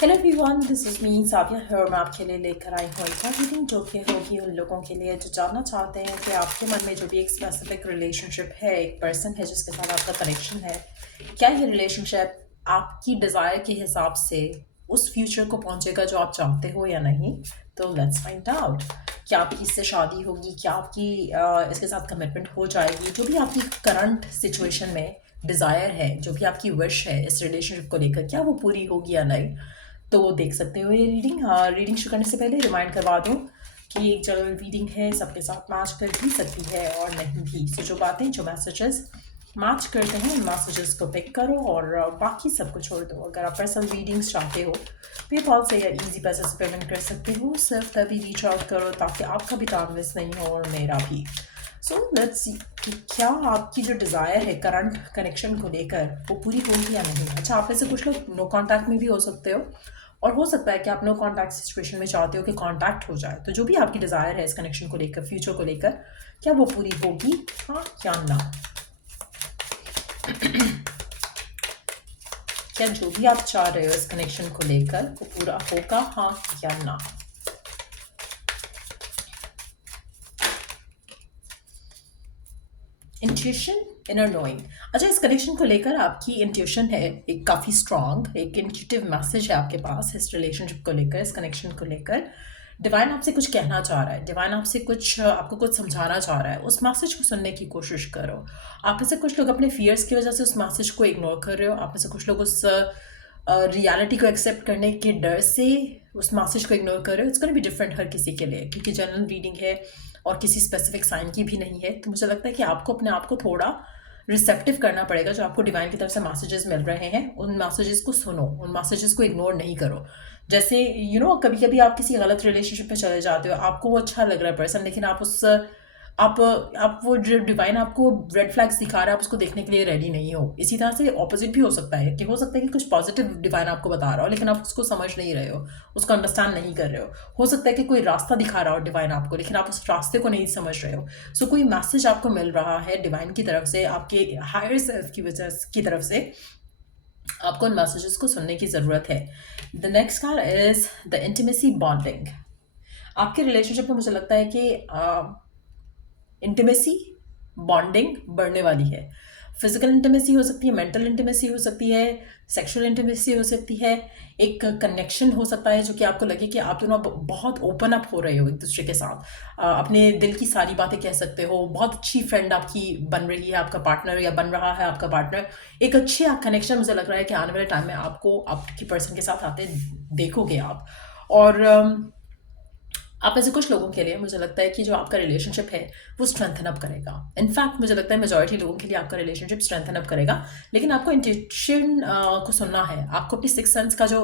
Hello everyone, this is me Sabiya है और मैं आपके लिए लेकर आई हूँ एक और रीडिंग जो कि होगी उन लोगों के लिए जो जानना चाहते हैं कि आपके मन में जो भी एक स्पेसिफिक रिलेशनशिप है, एक पर्सन है जिसके साथ आपका कनेक्शन है, क्या ये रिलेशनशिप आपकी डिज़ायर के हिसाब से उस फ्यूचर को पहुंचेगा जो आप चाहते हो या नहीं। तो लेट्स फाइंड आउट। क्या आपकी इससे शादी होगी, क्या आपकी इसके साथ कमिटमेंट हो जाएगी, जो भी आपकी करंट सिचुएशन में डिज़ायर है, जो भी आपकी विश है इस रिलेशनशिप को लेकर, क्या वो पूरी होगी या नहीं। तो देख सकते हो ये रीडिंग। हाँ, रीडिंग शुरू करने से पहले रिमाइंड करवा दूँ कि ये एक जनरल रीडिंग है, सबके साथ मैच कर भी सकती है और नहीं भी। सो जो बातें, जो मैसेजेस मैच करते हैं उन मैसेजेस को पिक करो और बाकी सब को छोड़ दो। अगर आप पर्सनल रीडिंग्स चाहते हो पेपॉल से या इजी पैसे से पेमेंट कर सकते हो, सिर्फ तभी रीच आउट करो ताकि आपका भी टाइम वेस्ट नहीं हो और मेरा भी। सो लेट्स सी कि क्या आपकी जो डिज़ायर है करंट कनेक्शन को लेकर वो पूरी होगी या नहीं। अच्छा, आप में से कुछ लोग नो कांटेक्ट में भी हो सकते हो और हो सकता है कि आप नो कांटेक्ट सिचुएशन में चाहते हो कि कांटेक्ट हो जाए। तो जो भी आपकी डिज़ायर है इस कनेक्शन को लेकर, फ्यूचर को लेकर, क्या वो पूरी होगी, हाँ या ना। क्या जो भी आप चाह रहे हो इस कनेक्शन को लेकर वो पूरा होगा, हाँ या ना। Intuition, inner knowing. अच्छा, इस कनेक्शन को लेकर आपकी इंट्यूशन है एक काफ़ी स्ट्रांग, एक इंट्यूटिव मैसेज है आपके पास इस रिलेशनशिप को लेकर, इस कनेक्शन को लेकर। डिवाइन आपसे कुछ कहना चाह रहा है, डिवाइन आपसे कुछ आपको कुछ समझाना चाह रहा है। उस मैसेज को सुनने की कोशिश करो। आप में से कुछ लोग अपने फियर्स की वजह से उस मैसेज को इग्नोर कर रहे हो। आप में से कुछ लोग उस रियलिटी को एक्सेप्ट करने के डर से उस मैसेज को इग्नोर कर रहे हो। इट्स गोना बी डिफरेंट हर किसी के लिए, क्योंकि जनरल रीडिंग है और किसी स्पेसिफिक साइन की भी नहीं है। तो मुझे लगता है कि आपको अपने आप को थोड़ा रिसेप्टिव करना पड़ेगा। जो आपको डिवाइन की तरफ से मैसेजेस मिल रहे हैं उन मैसेजेस को सुनो, उन मैसेजेस को इग्नोर नहीं करो। जैसे कभी कभी आप किसी गलत रिलेशनशिप में चले जाते हो, आपको वो अच्छा लग रहा है पर्सन, लेकिन आप वो जो डिवाइन आपको रेड फ्लैग्स दिखा रहा है आप उसको देखने के लिए रेडी नहीं हो। इसी तरह से ऑपोजिट भी हो सकता है कि कुछ पॉजिटिव डिवाइन आपको बता रहा हो लेकिन आप उसको समझ नहीं रहे हो, उसको अंडरस्टैंड नहीं कर रहे हो सकता है कि कोई रास्ता दिखा रहा हो डिवाइन आपको, लेकिन आप उस रास्ते को नहीं समझ रहे हो। सो कोई मैसेज आपको मिल रहा है डिवाइन की तरफ से, आपके हायर सेल्फ की वजह की तरफ से। आपको उन मैसेजेस को सुनने की ज़रूरत है। The next card is the intimacy bonding. आपके रिलेशनशिप में मुझे लगता है कि इंटीमेसी बॉन्डिंग बढ़ने वाली है। फिजिकल इंटीमेसी हो सकती है, मेंटल इंटीमेसी हो सकती है, सेक्सुअल इंटीमेसी हो सकती है, एक कनेक्शन हो सकता है जो कि आपको लगे कि आप दोनों अब बहुत ओपन अप हो रहे हो एक दूसरे के साथ। अपने दिल की सारी बातें कह सकते हो। बहुत अच्छी फ्रेंड आपकी बन रही है आपका पार्टनर, या बन रहा है आपका पार्टनर। एक अच्छी कनेक्शन मुझे लग रहा है कि आने वाले टाइम में आपको आपकी पर्सन के साथ आते देखोगे आप। और आप ऐसे कुछ लोगों के लिए मुझे लगता है कि जो आपका रिलेशनशिप है वो स्ट्रेंथन अप करेगा। इनफैक्ट मुझे लगता है मेजॉरिटी लोगों के लिए आपका रिलेशनशिप स्ट्रेंथन अप करेगा। लेकिन आपको इंट्यूशन को सुनना है। आपको अपनी सिक्स सेंस का जो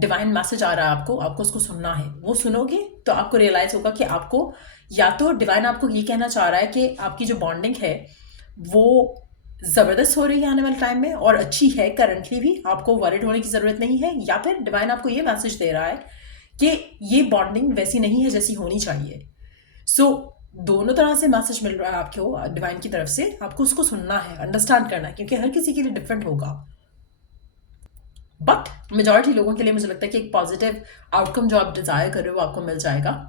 डिवाइन मैसेज आ रहा है आपको उसको सुनना है। वो सुनोगे तो आपको रियलाइज होगा कि आपको या तो डिवाइन आपको ये कहना चाह रहा है कि आपकी जो बॉन्डिंग है वो ज़बरदस्त हो रही है आने वाले टाइम में और अच्छी है करंटली भी, आपको वरिड होने की ज़रूरत नहीं है। या फिर डिवाइन आपको ये मैसेज दे रहा है कि ये बॉन्डिंग वैसी नहीं है जैसी होनी चाहिए। सो दोनों तरह से मैसेज मिल रहा है आपको डिवाइन की तरफ से। आपको उसको सुनना है, अंडरस्टैंड करना है, क्योंकि हर किसी के लिए डिफरेंट होगा। बट मेजॉरिटी लोगों के लिए मुझे लगता है कि एक पॉजिटिव आउटकम जो आप डिजायर कर रहे हो वो आपको मिल जाएगा।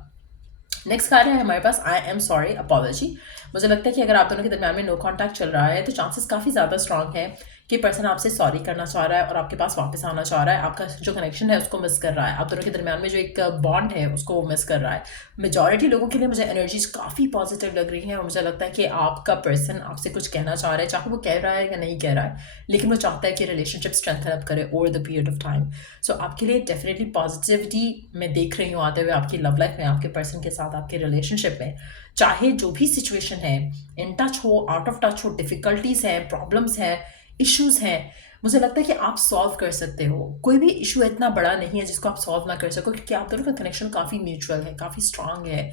नेक्स्ट कार्ड है हमारे पास आई एम सॉरी अपॉलॉजी। मुझे लगता है कि अगर आप दोनों के दरमियान में नो कॉन्टैक्ट चल रहा है तो चांसेस काफ़ी ज़्यादा स्ट्रांग है कि पर्सन आपसे सॉरी करना चाह रहा है और आपके पास वापस आना चाह रहा है। आपका जो कनेक्शन है उसको मिस कर रहा है। आप दोनों के दरमियान में जो एक बॉन्ड है उसको वो मिस कर रहा है। मेजॉरिटी लोगों के लिए मुझे एनर्जीज काफ़ी पॉजिटिव लग रही हैं और मुझे लगता है कि आपका पर्सन आपसे कुछ कहना चाह रहा है, चाहे वो कह रहा है या नहीं कह रहा है, लेकिन वो चाहता है कि रिलेशनशिप स्ट्रेंथन अप करे over the period of time. So आपके लिए डेफिनेटली पॉजिटिविटी मैं देख रही हूँ आते हुए आपकी लव लाइफ में, आपके पर्सन के साथ, आपके रिलेशनशिप में। चाहे जो भी सिचुएशन है, इन टच हो, आउट ऑफ टच हो, डिफिकल्टीज हैं, प्रॉब्लम्स हैं, इश्यूज हैं, मुझे लगता है कि आप सॉल्व कर सकते हो। कोई भी इशू इतना बड़ा नहीं है जिसको आप सॉल्व ना कर सको, क्योंकि आप दोनों का कनेक्शन काफ़ी म्यूचुअल है, काफ़ी स्ट्रांग है।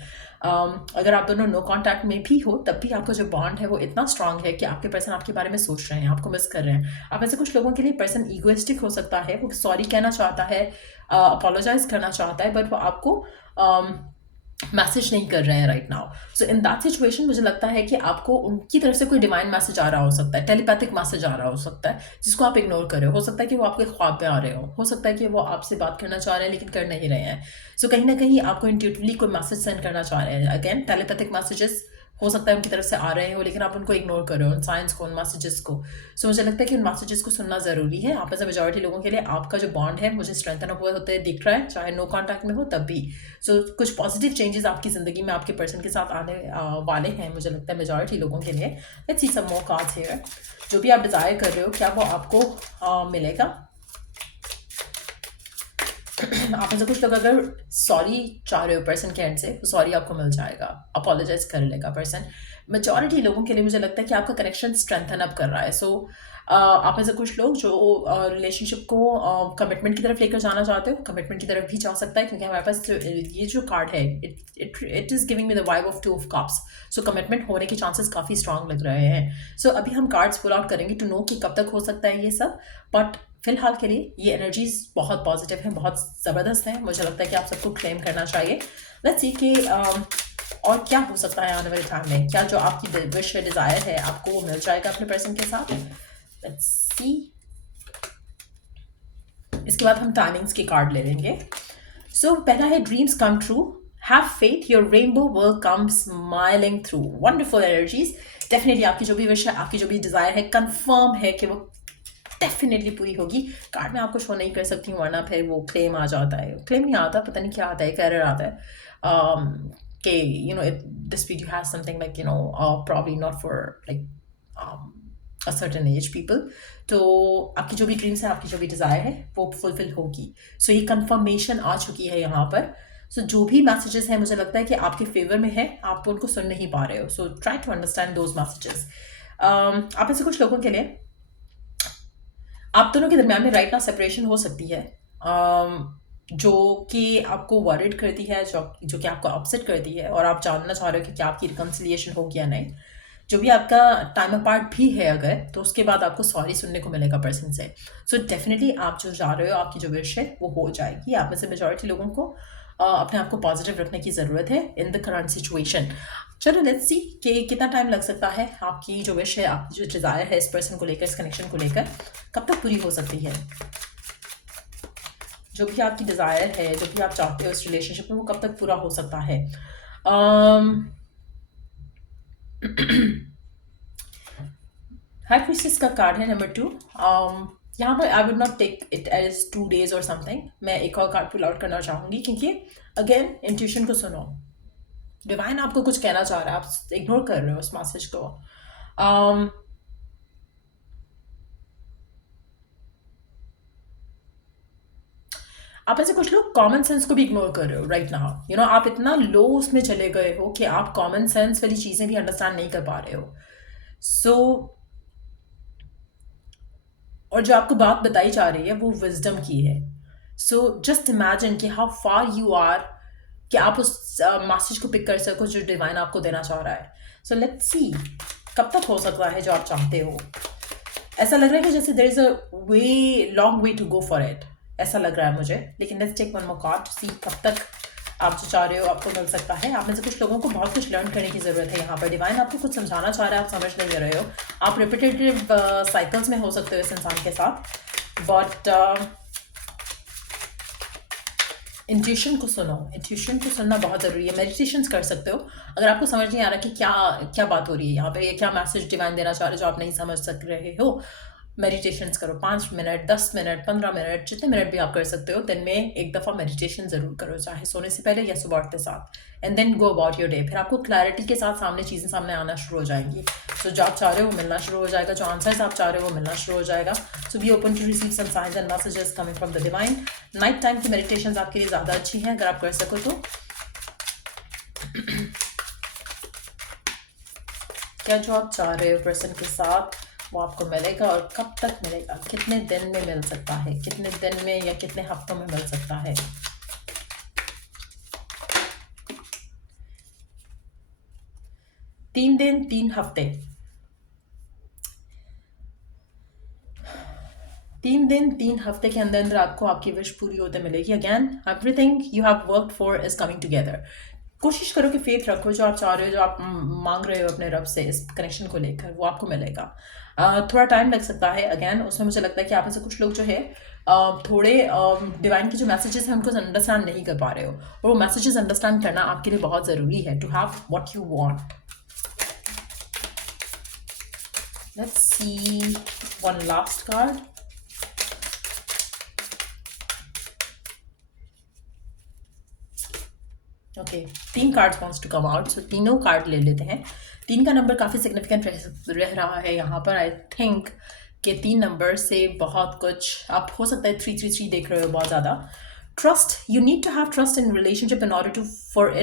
अगर आप दोनों नो कॉन्टैक्ट में भी हो तब भी आपका जो बॉन्ड है वो इतना स्ट्रांग है कि आपके पर्सन आपके बारे में सोच रहे हैं, आपको मिस कर रहे हैं। आप ऐसे कुछ लोगों के लिए पर्सन ईगोइस्टिक हो सकता है, वो सॉरी कहना चाहता है, अपोलोजाइज करना चाहता है, बट वो आपको मैसेज नहीं कर रहे हैं right now. So in that situation मुझे लगता है कि आपको उनकी तरफ से कोई डिवाइन मैसेज आ रहा हो सकता है, टेलीपैथिक मैसेज आ रहा हो सकता है, जिसको आप इग्नोर कर रहे हो सकता है कि वो आपके ख्वाब में आ रहे हो सकता है कि वो आपसे बात करना चाह रहे हैं लेकिन कर नहीं रहे हैं। सो कहीं ना कहीं आपको इंट्यूटिवली कोई मैसेज सेंड करना चाह रहे हैं। अगेन टेलीपैथिक मैसेजेस हो सकता है उनकी तरफ से आ रहे हो लेकिन आप उनको इग्नोर कर रहे हो, उन साइंस को, उन मैसेजेस को। सो मुझे लगता है कि उन मैसेजेस को सुनना ज़रूरी है। आप में से मेजॉरिटी लोगों के लिए आपका जो बॉन्ड है मुझे स्ट्रेंथन अप हुए होते दिख रहा है, चाहे नो कॉन्टैक्ट में हो तब भी। सो कुछ पॉजिटिव चेंजेस आपकी ज़िंदगी में आपके पर्सन के साथ आने वाले हैं मुझे लगता है मेजॉरिटी लोगों के लिए। Let's see some more cards here. जो भी आप डिज़ायर कर रहे हो क्या वो आपको मिलेगा? आप में से कुछ लोग अगर सॉरी चाह रहे हो पर्सन के एंड से, तो सॉरी आपको मिल जाएगा, अपोलोजाइज कर लेगा पर्सन। मेजॉरिटी लोगों के लिए मुझे लगता है कि आपका कनेक्शन स्ट्रेंथन अप कर रहा है। सो आप में से कुछ लोग जो रिलेशनशिप को कमिटमेंट की तरफ लेकर जाना चाहते हो, कमिटमेंट की तरफ भी जा सकता है, क्योंकि हमारे पास ये जो कार्ड है it is giving me the vibe of two of cups. So commitment होने के चांसेस काफ़ी स्ट्रांग लग रहे हैं। सो अभी हम कार्ड्स पुल आउट करेंगे टू नो कि कब तक हो सकता है ये सब, बट फिलहाल के लिए ये एनर्जीज बहुत पॉजिटिव हैं, बहुत ज़बरदस्त हैं। मुझे लगता है कि आप सबको क्लेम करना चाहिए। लेट्स सी कि और क्या हो सकता है आने वाले टाइम में, क्या जो आपकी विश है, डिज़ायर है, आपको वो मिल जाएगा अपने पर्सन के साथ। Let's see. इसके बाद हम टाइमिंग्स के कार्ड ले लेंगे। सो पहला है dreams come true, have faith, your rainbow will come smiling through. Wonderful energies. Definitely आपकी जो भी विश है, आपकी जो भी डिज़ायर है, कंफर्म है कि वो डेफिनेटली पूरी होगी। कार्ड में आपको शो नहीं कर सकती हूँ वरना फिर वो क्लेम आ जाता है, क्लेम नहीं आता, पता नहीं क्या आता है, एक एरर आता है कि you know this video has something like you know probably not for like a certain age people. तो आपकी जो भी ड्रीम्स है, आपकी जो भी डिज़ायर है वो फुलफिल होगी। सो ये कंफर्मेशन आ चुकी है यहाँ पर। सो जो भी मैसेजेस हैं मुझे लगता है कि आपके फेवर में है, आप उनको सुन नहीं पा रहे हो। So try to understand those messages. आप में से कुछ लोगों के लिए आप दोनों के दरमियान में राइट ना सेपरेशन हो सकती है, जो कि आपको वरिड करती है, जो कि आपको अपसेट करती है, और आप जानना चाह रहे हो कि क्या आपकी रिकन्सिलिएशन होगी या नहीं। जो भी आपका टाइम अपार्ट भी है अगर, तो उसके बाद आपको सॉरी सुनने को मिलेगा पर्सन से। सो डेफिनेटली आप जो जा रहे हो, आपकी जो विश है वो हो जाएगी। आप में से मेजॉरिटी लोगों को अपने आप को पॉजिटिव रखने की ज़रूरत है इन द करंट सिचुएशन। चलो लेट्स सी कि कितना टाइम लग सकता है, आपकी जो विश है, आपकी जो डिज़ायर है इस पर्सन को लेकर, इस कनेक्शन को लेकर, कब तक पूरी हो सकती है। जो भी आपकी डिज़ायर है, जो भी आप चाहते हो इस रिलेशनशिप में, वो कब तक पूरा हो सकता है। हाई प्रीस्टेस का कार्ड है नंबर 2। यहाँ पर I would not take it as 2 days और समथिंग। मैं एक और कार्ड पुल आउट करना चाहूँगी, क्योंकि अगेन इंट्यूशन को सुनो। डिवाइन आपको कुछ कहना चाह रहा है, आप इग्नोर कर रहे हो उस मैसेज को। आप ऐसे कुछ लोग कॉमन सेंस को भी इग्नोर कर रहे हो राइट नाउ। यू नो आप इतना लो उसमें चले गए हो कि आप कॉमन सेंस वाली चीज़ें भी अंडरस्टैंड नहीं कर पा रहे हो। सो और जो आपको बात बताई जा रही है वो विजडम की है। सो जस्ट इमेजिन कि हाउ फार यू आर कि आप उस मैसेज को पिक कर सको जो डिवाइन आपको देना चाह रहा है। सो लेट्स सी कब तक हो सकता है जो आप चाहते हो। ऐसा लग रहा है कि जैसे there is a way long way to go for it, ऐसा लग रहा है मुझे। लेकिन let's take one more card to see कब तक आप जो चाह रहे हो आपको मिल सकता है। आप में से कुछ लोगों को बहुत कुछ लर्न करने की ज़रूरत है यहाँ पर। डिवाइन आपको कुछ समझाना चाह रहा है, आप समझ नहीं रहे हो। आप रिपीटेटिव साइकिल्स में हो सकते हो इस इंसान के साथ, बट इंट्यूशन को सुनो। इंट्यूशन को सुनना बहुत ज़रूरी है। मेडिटेशंस कर सकते हो अगर आपको समझ नहीं आ रहा कि क्या क्या बात हो रही है यहाँ पे, ये क्या मैसेज डिवाइन देना चाह रहे हो जो आप नहीं समझ सक रहे हो। मेडिटेशंस करो 5 मिनट, 10 मिनट, 15 मिनट, जितने मिनट भी आप कर सकते हो। दिन में एक दफ़ा मेडिटेशन ज़रूर करो, चाहे सोने से पहले या सुबह उठते साथ। And then go about your day. फिर आपको क्लैरिटी के साथ सामने चीज़ें सामने आना शुरू हो जाएंगी। सो जो आप चाह रहे हो वो मिलना शुरू हो जाएगा, जो आंसर्स आप चाह रहे हो वो मिलना शुरू हो जाएगा। So be open to receive some signs and messages coming from the divine. Night time की मेडिटेशंस आपके लिए ज़्यादा अच्छी हैं अगर आप कर सको तो। क्या जो आप चाह रहे हो पर्सन के साथ वो आपको मिलेगा, और कब तक मिलेगा, कितने दिन में मिल सकता है, कितने दिन में या कितने हफ्तों में मिल सकता है। 3 दिन 3 हफ्ते, 3 दिन 3 हफ्ते के अंदर अंदर आपको आपकी विश पूरी होते मिलेगी। Again everything you have worked for is coming together. कोशिश करो कि फेथ रखो, जो आप चाह रहे हो, जो आप मांग रहे हो अपने रब से इस कनेक्शन को लेकर, वो आपको मिलेगा। थोड़ा टाइम लग सकता है, अगेन उसमें मुझे लगता है कि आप में से कुछ लोग जो है थोड़े डिवाइन के जो मैसेजेस हैं उनको अंडरस्टैंड नहीं कर पा रहे हो, और वो मैसेजेस अंडरस्टैंड करना आपके लिए बहुत ज़रूरी है to have what you want. Let's see one last card. Okay, 3 cards wants to come out, so तीनों कार्ड ले लेते हैं। 3 का नंबर काफ़ी सिग्निफिकेंट रह रहा है यहाँ पर। आई थिंक कि 3 नंबर से बहुत कुछ आप हो सकता है 333 देख रहे हो बहुत ज़्यादा। Trust, you need to have trust in relationship in order for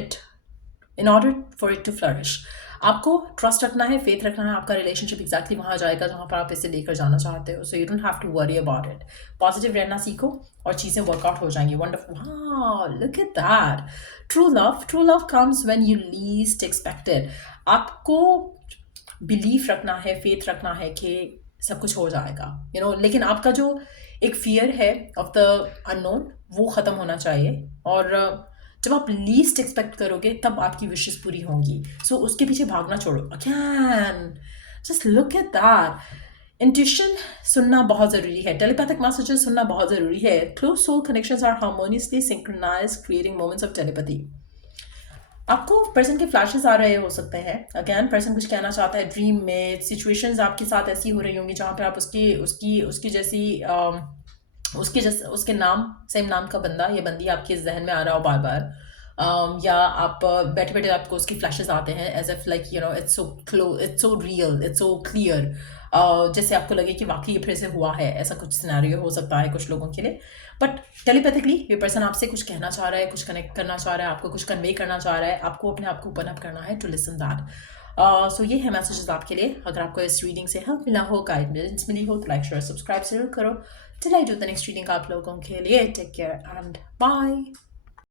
it to flourish. आपको ट्रस्ट रखना है, फेथ रखना है, आपका रिलेशनशिप एक्जैक्टली वहाँ जाएगा जहाँ पर आप इसे लेकर जाना चाहते हो। So you don't have to worry about it. Positive रहना सीखो और चीज़ें वर्कआउट हो जाएंगी। वंडरफुल, हाँ, look at that. True love comes when you least expected. आपको बिलीफ रखना है, फेथ रखना है कि सब कुछ हो जाएगा, लेकिन आपका जो एक फियर है ऑफ द अननोन वो ख़त्म होना चाहिए। और जब आप लीस्ट एक्सपेक्ट करोगे तब आपकी विशेस पूरी होंगी। सो उसके पीछे भागना छोड़ो। Again just look at that. Intuition सुनना बहुत ज़रूरी है, टेलीपैथिक मैसेजेस सुनना बहुत ज़रूरी है। Close soul connections are harmoniously synchronised, creating moments of telepathy. आपको पर्सन के फ्लैशेस आ रहे हो सकते हैं। अगैन पर्सन कुछ कहना चाहता है ड्रीम में। सिचुएशंस आपके साथ ऐसी हो रही होंगी जहाँ पर आप उसकी जैसी उसके नाम, सेम नाम का बंदा या बंदी आपके जहन में आ रहा हो बार बार, या आप बैठे बैठे आपको उसकी फ्लैशेस आते हैं as if like it's so real, it's so clear, जैसे आपको लगे कि वाकई ये फिर से हुआ है। ऐसा कुछ सिनेरियो हो सकता है कुछ लोगों के लिए। बट टेलीपैथिकली ये पर्सन आपसे कुछ कहना चाह रहा है, कुछ कनेक्ट करना चाह रहा है, आपको कुछ कन्वे करना चाह रहा है। आपको अपने आप को ओपन अप करना है टू लिसन दैट। सो ये है मैसेजेस आपके लिए। अगर आपको इस रीडिंग से हेल्प मिला हो, गाइडेंस मिली हो, तो लाइक शेयर सब्सक्राइब जरूर करो। Till I do the next reading आप लोगों के लिए, टेक केयर एंड बाय।